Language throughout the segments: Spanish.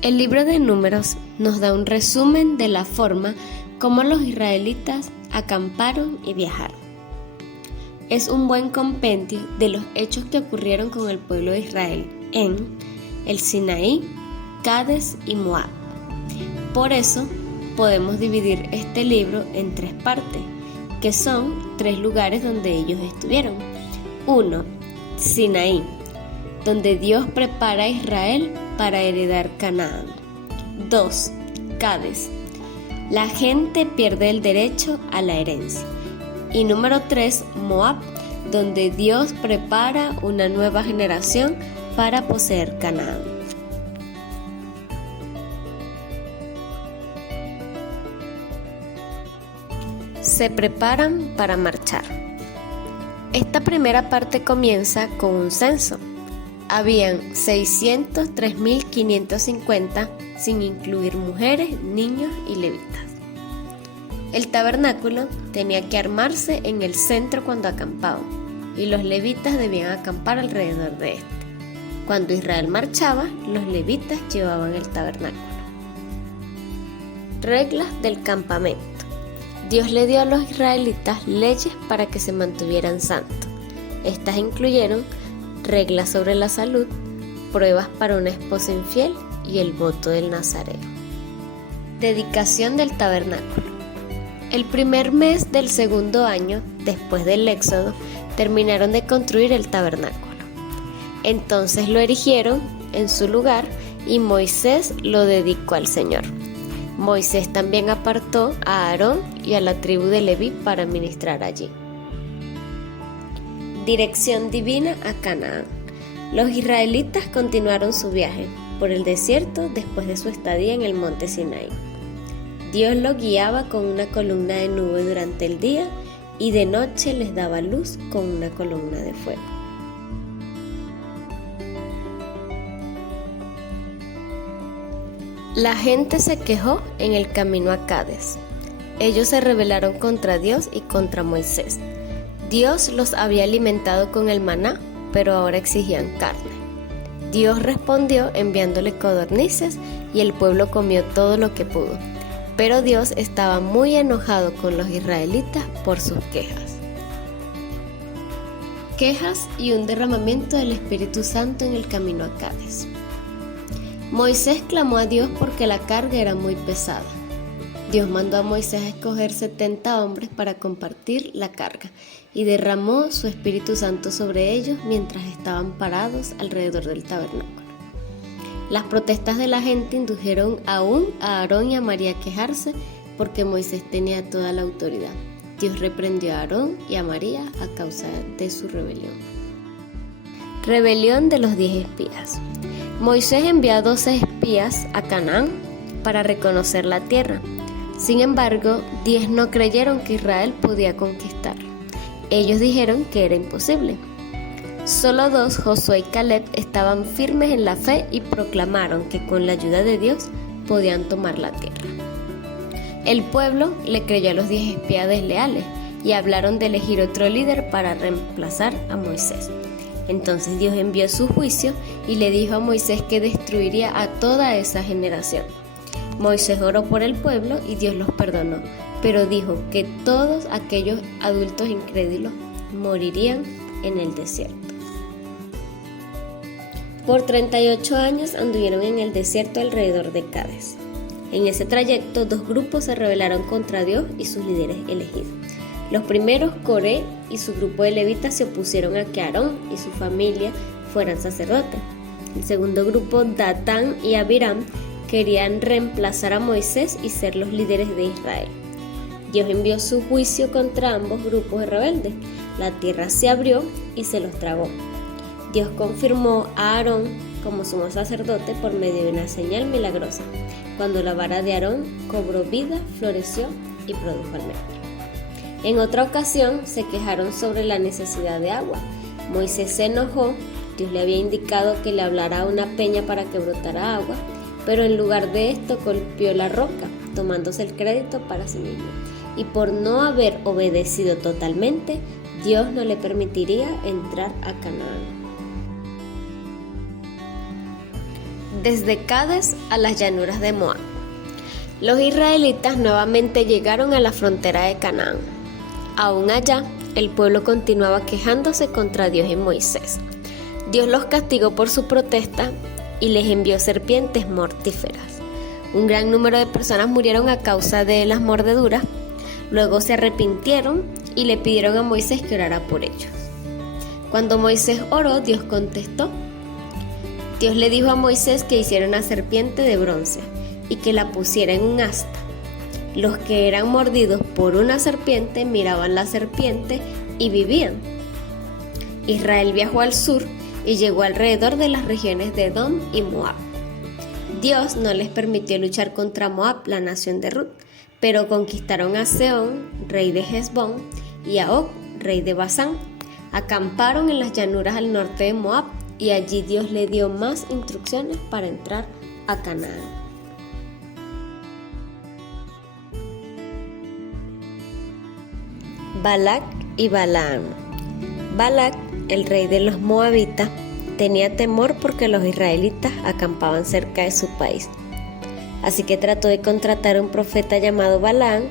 El libro de Números nos da un resumen de la forma como los israelitas acamparon y viajaron. Es un buen compendio de los hechos que ocurrieron con el pueblo de Israel en el Sinaí, Cades y Moab. Por eso podemos dividir este libro en 3 partes, que son 3 lugares donde ellos estuvieron. 1. Sinaí, donde Dios prepara a Israel para heredar Canaán. 2. Cades, la gente pierde el derecho a la herencia. Y número 3, Moab, donde Dios prepara una nueva generación para poseer Canaán. Se preparan para marchar. Esta primera parte comienza con un censo. Habían 603.550, sin incluir mujeres, niños y levitas. El tabernáculo tenía que armarse en el centro cuando acampaban, y los levitas debían acampar alrededor de este. Cuando Israel marchaba, los levitas llevaban el tabernáculo. Reglas del campamento. Dios le dio a los israelitas leyes para que se mantuvieran santos. Estas incluyeron reglas sobre la salud, pruebas para una esposa infiel y el voto del nazareo. Dedicación del tabernáculo. El primer mes del segundo año, después del Éxodo, terminaron de construir el tabernáculo. Entonces lo erigieron en su lugar y Moisés lo dedicó al Señor. Moisés también apartó a Aarón y a la tribu de Leví para ministrar allí. Dirección divina a Canaán. Los israelitas continuaron su viaje por el desierto después de su estadía en el monte Sinaí. Dios los guiaba con una columna de nube durante el día y de noche les daba luz con una columna de fuego. La gente se quejó en el camino a Cades. Ellos se rebelaron contra Dios y contra Moisés. Dios los había alimentado con el maná, pero ahora exigían carne. Dios respondió enviándole codornices y el pueblo comió todo lo que pudo. Pero Dios estaba muy enojado con los israelitas por sus quejas. Quejas y un derramamiento del Espíritu Santo en el camino a Cades. Moisés clamó a Dios porque la carga era muy pesada. Dios mandó a Moisés a escoger 70 hombres para compartir la carga y derramó su Espíritu Santo sobre ellos mientras estaban parados alrededor del tabernáculo. Las protestas de la gente indujeron aún a Aarón y a María a quejarse porque Moisés tenía toda la autoridad. Dios reprendió a Aarón y a María a causa de su rebelión. Rebelión de los 10 espías. Moisés envió a 12 espías a Canaán para reconocer la tierra. Sin embargo, 10 no creyeron que Israel podía conquistarla. Ellos dijeron que era imposible. Solo 2, Josué y Caleb, estaban firmes en la fe y proclamaron que con la ayuda de Dios podían tomar la tierra. El pueblo le creyó a los 10 espías desleales y hablaron de elegir otro líder para reemplazar a Moisés. Entonces Dios envió su juicio y le dijo a Moisés que destruiría a toda esa generación. Moisés oró por el pueblo y Dios los perdonó, pero dijo que todos aquellos adultos incrédulos morirían en el desierto. Por 38 años anduvieron en el desierto alrededor de Cades. En ese trayecto, 2 grupos se rebelaron contra Dios y sus líderes elegidos. Los primeros, Coré y su grupo de levitas, se opusieron a que Aarón y su familia fueran sacerdotes. El segundo grupo, Datán y Abiram, querían reemplazar a Moisés y ser los líderes de Israel. Dios envió su juicio contra ambos grupos de rebeldes. La tierra se abrió y se los tragó. Dios confirmó a Aarón como sumo sacerdote por medio de una señal milagrosa, cuando la vara de Aarón cobró vida, floreció y produjo almendras. En otra ocasión se quejaron sobre la necesidad de agua. Moisés se enojó. Dios le había indicado que le hablara a una peña para que brotara agua, pero en lugar de esto golpeó la roca, tomándose el crédito para sí mismo. Y por no haber obedecido totalmente, Dios no le permitiría entrar a Canaán. desde Cades a las llanuras de Moab. Los israelitas nuevamente llegaron a la frontera de Canaán. Aún allá, el pueblo continuaba quejándose contra Dios y Moisés. Dios los castigó por su protesta y les envió serpientes mortíferas. Un gran número de personas murieron a causa de las mordeduras. Luego se arrepintieron y le pidieron a Moisés que orara por ellos. Cuando Moisés oró, Dios contestó. Dios le dijo a Moisés que hiciera una serpiente de bronce y que la pusiera en un asta. Los que eran mordidos por una serpiente miraban la serpiente y vivían. Israel viajó al sur y llegó alrededor de las regiones de Edom y Moab. Dios no les permitió luchar contra Moab, la nación de Rut, pero conquistaron a Sehón, rey de Hesbón, y a Og, rey de Basán. Acamparon en las llanuras al norte de Moab y allí Dios le dio más instrucciones para entrar a Canaán. Balac y Balaam. Balac, el rey de los moabitas, tenía temor porque los israelitas acampaban cerca de su país. Así que trató de contratar a un profeta llamado Balaam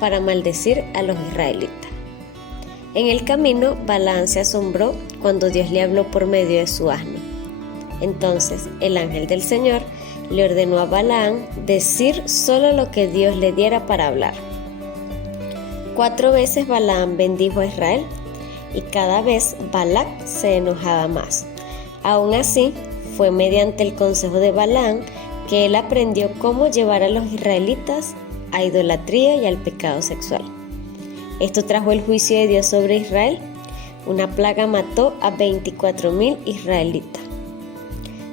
para maldecir a los israelitas. En el camino, Balaam se asombró cuando Dios le habló por medio de su asno. Entonces, el ángel del Señor le ordenó a Balaam decir solo lo que Dios le diera para hablar. 4 veces Balaam bendijo a Israel y cada vez Balac se enojaba más. Aún así, fue mediante el consejo de Balaam que él aprendió cómo llevar a los israelitas a idolatría y al pecado sexual. Esto trajo el juicio de Dios sobre Israel. Una plaga mató a 24,000 israelitas.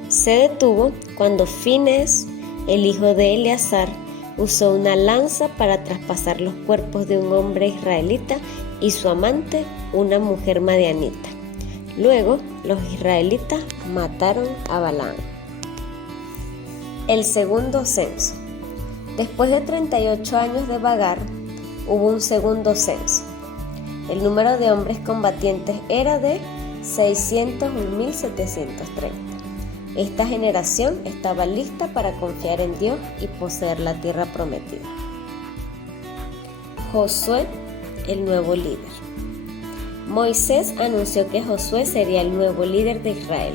Se detuvo cuando Finehés, el hijo de Eleazar, usó una lanza para traspasar los cuerpos de un hombre israelita y su amante, una mujer madianita. Luego, los israelitas mataron a Balaam. El segundo censo. Después de 38 años de vagar, hubo un segundo censo. El número de hombres combatientes era de 601,730. Esta generación estaba lista para confiar en Dios y poseer la tierra prometida. Josué, el nuevo líder. Moisés anunció que Josué sería el nuevo líder de Israel.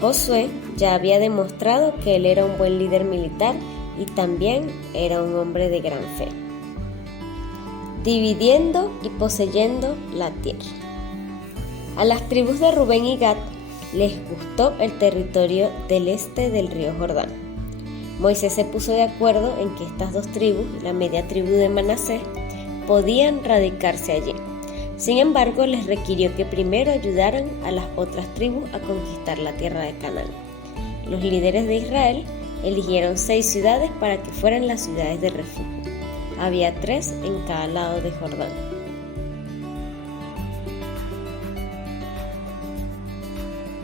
Josué ya había demostrado que él era un buen líder militar y también era un hombre de gran fe. Dividiendo y poseyendo la tierra. A las tribus de Rubén y Gad les gustó el territorio del este del río Jordán. Moisés se puso de acuerdo en que estas 2 tribus, la media tribu de Manasés, podían radicarse allí. Sin embargo, les requirió que primero ayudaran a las otras tribus a conquistar la tierra de Canaán. Los líderes de Israel eligieron 6 ciudades para que fueran las ciudades de refugio. Había 3 en cada lado de Jordán.